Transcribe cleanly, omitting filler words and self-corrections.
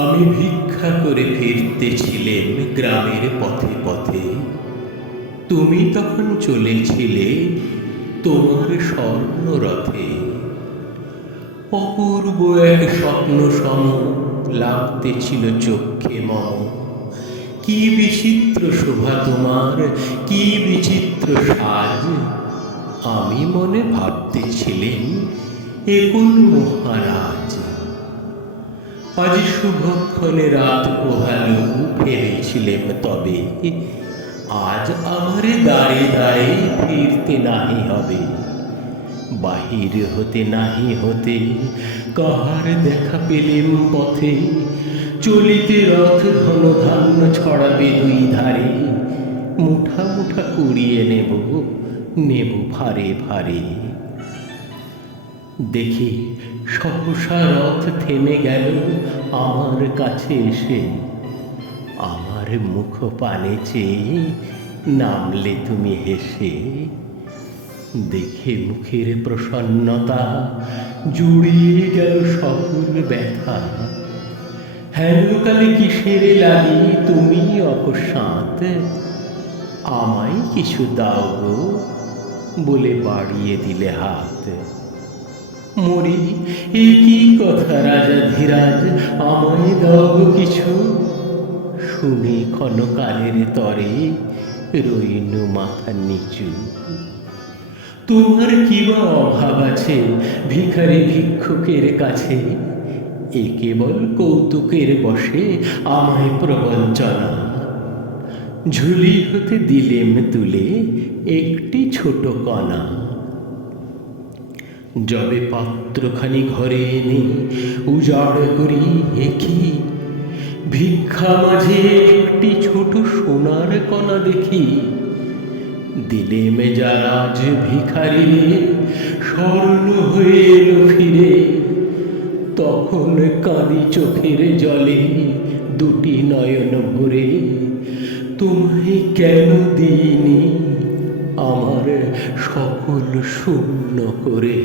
আমি ভিক্ষা করে ফিরতেছিলেম গ্রামের পথে পথে। তুমি তখন চলেছিলে তোমার স্বর্ণরথে। অপূর্ব এক স্বপ্ন সম লাগতেছিল চক্ষে মম। কি বিচিত্র শোভা তোমার, কি বিচিত্র সাজ। আমি মনে ভাবতেছিলেন এ কোন মহারাজ। আজ শুভক্ষণে রাত পোহালো ভেবেছিলেম তবে, আজ আমারে দাঁড়ে দাঁড়ে ফিরতে নাহি হবে। বাহির হতে নাহি হতে কাহার দেখা পেলেম পথে। চলিতে রথ ঘন ধান্য ছড়াবে দুই ধারে। মুঠা মুঠা কুড়িয়ে নেব, নেব ভারে ভারে। দেখি সহসা রথ থেমে গেল আমার কাছে এসে। আমার মুখ পানে চেয়ে নামলে তুমি হেসে। দেখে মুখের প্রসন্নতা জুড়িয়ে গেল সকল ব্যথা। হেনকালে কিসের লাগি তুমি অকস্মাৎ, আমায় কিছু দাও গো বলে বাড়িয়ে দিলে হাত। মরি এ কি কথা রাজা ধীরাজ, আমায় দাও গো কিছু। শুনে ক্ষণকালের তরে রইনু মাথা নিচু। তোমার কি বা অভাব আছে ভিখারি ভিক্ষুকের কাছে। এ কেবল কৌতুকের বশে আমায় প্রবঞ্চনা। ঝুলি হতে দিলেম তুলে একটি ছোট কণা। যবে পাত্রখানি ঘরে এনে উজাড় করি হেখি, ভিক্ষা মাঝে একটি ছোট সোনার কণা দেখি। দিলেম যারাজ ভিখারি স্বর্ণ হয়ে এলো ফিরে। তখন কাঁদি চোখের জলে দুটি নয়ন ভরে। তোমায় কেন দিইনি আমার সকল শূন্য করে।